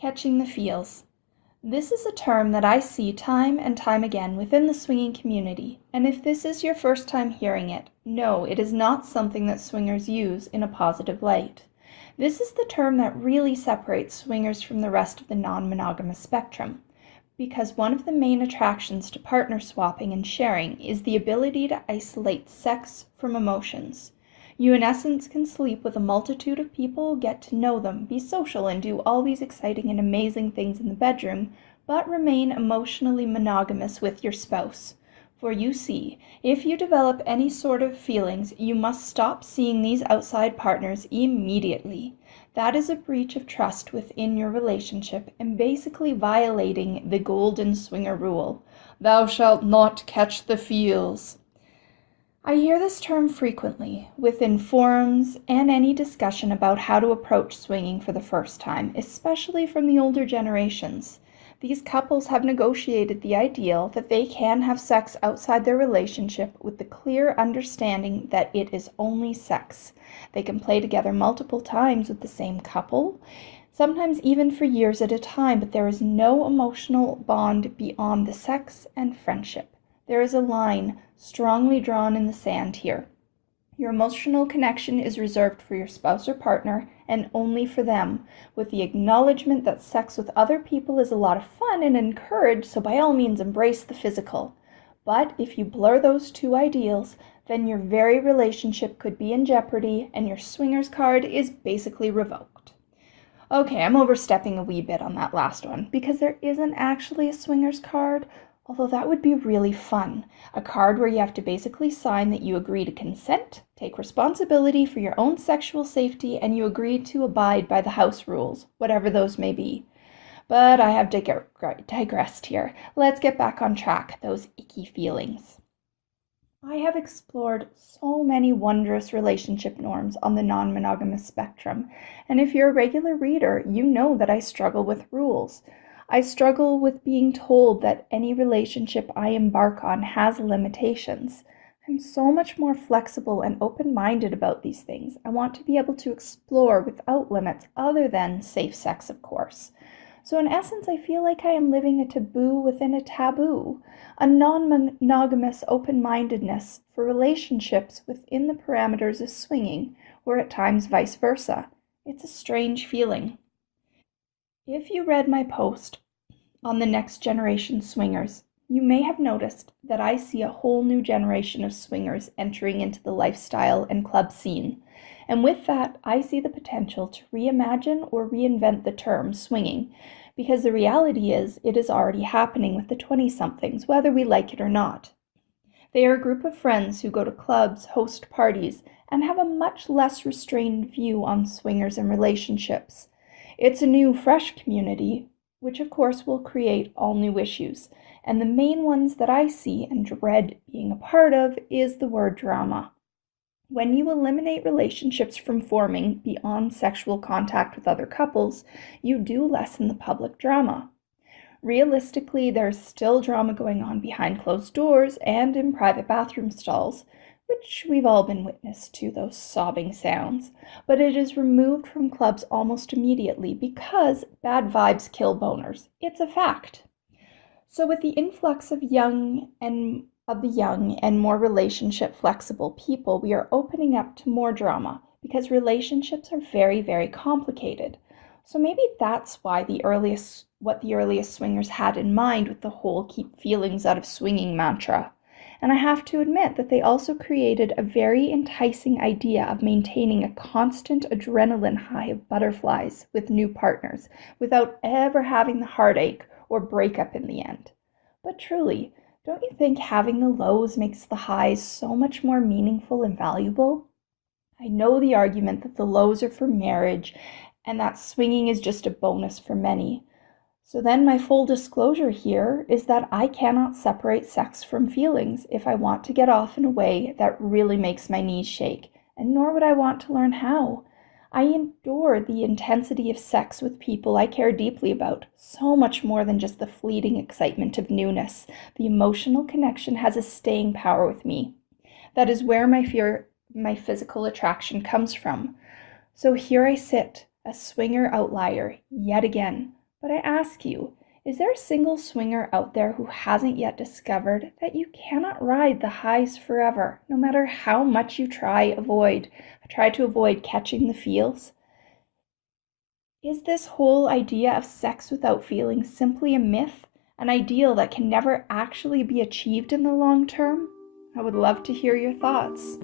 Catching the feels. This is a term that I see time and time again within the swinging community, and if this is your first time hearing it, no, it is not something that swingers use in a positive light. This is the term that really separates swingers from the rest of the non-monogamous spectrum, because one of the main attractions to partner swapping and sharing is the ability to isolate sex from emotions. You, in essence, can sleep with a multitude of people, get to know them, be social, and do all these exciting and amazing things in the bedroom, but remain emotionally monogamous with your spouse. For you see, if you develop any sort of feelings, you must stop seeing these outside partners immediately. That is a breach of trust within your relationship and basically violating the golden swinger rule. Thou shalt not catch the feels. I hear this term frequently within forums and any discussion about how to approach swinging for the first time, especially from the older generations. These couples have negotiated the ideal that they can have sex outside their relationship with the clear understanding that it is only sex. They can play together multiple times with the same couple, sometimes even for years at a time, but there is no emotional bond beyond the sex and friendship. There is a line strongly drawn in the sand here. Your emotional connection is reserved for your spouse or partner and only for them, with the acknowledgement that sex with other people is a lot of fun and encouraged, so by all means embrace the physical. But if you blur those two ideals, then your very relationship could be in jeopardy and your swingers card is basically revoked. Okay, I'm overstepping a wee bit on that last one because there isn't actually a swingers card, although that would be really fun. A card where you have to basically sign that you agree to consent, take responsibility for your own sexual safety, and you agree to abide by the house rules, whatever those may be. But I have digressed here. Let's get back on track, those icky feelings. I have explored so many wondrous relationship norms on the non-monogamous spectrum, and if you're a regular reader, you know that I struggle with rules. I struggle with being told that any relationship I embark on has limitations. I'm so much more flexible and open-minded about these things. I want to be able to explore without limits other than safe sex, of course. So in essence, I feel like I am living a taboo within a taboo, a non-monogamous open-mindedness for relationships within the parameters of swinging, or at times vice versa. It's a strange feeling. If you read my post on the next generation swingers, you may have noticed that I see a whole new generation of swingers entering into the lifestyle and club scene. And with that, I see the potential to reimagine or reinvent the term swinging, because the reality is it is already happening with the 20-somethings, whether we like it or not. They are a group of friends who go to clubs, host parties, and have a much less restrained view on swingers and relationships. It's a new, fresh community, which of course will create all new issues. And the main ones that I see and dread being a part of is the word drama. When you eliminate relationships from forming beyond sexual contact with other couples, you do lessen the public drama. Realistically, there's still drama going on behind closed doors and in private bathroom stalls, which we've all been witness to those sobbing sounds, but it is removed from clubs almost immediately because bad vibes kill boners. It's a fact. So with the influx of the young and more relationship flexible people, we are opening up to more drama because relationships are very, very complicated. So maybe that's why what the earliest swingers had in mind with the whole keep feelings out of swinging mantra. And I have to admit that they also created a very enticing idea of maintaining a constant adrenaline high of butterflies with new partners without ever having the heartache or breakup in the end. But truly, don't you think having the lows makes the highs so much more meaningful and valuable? I know the argument that the lows are for marriage and that swinging is just a bonus for many. So then my full disclosure here is that I cannot separate sex from feelings if I want to get off in a way that really makes my knees shake, and nor would I want to learn how. I adore the intensity of sex with people I care deeply about, so much more than just the fleeting excitement of newness. The emotional connection has a staying power with me. That is where my physical attraction comes from. So here I sit, a swinger outlier, yet again, But I ask you, is there a single swinger out there who hasn't yet discovered that you cannot ride the highs forever, no matter how much you try to avoid catching the feels? Is this whole idea of sex without feelings simply a myth, an ideal that can never actually be achieved in the long term? I would love to hear your thoughts.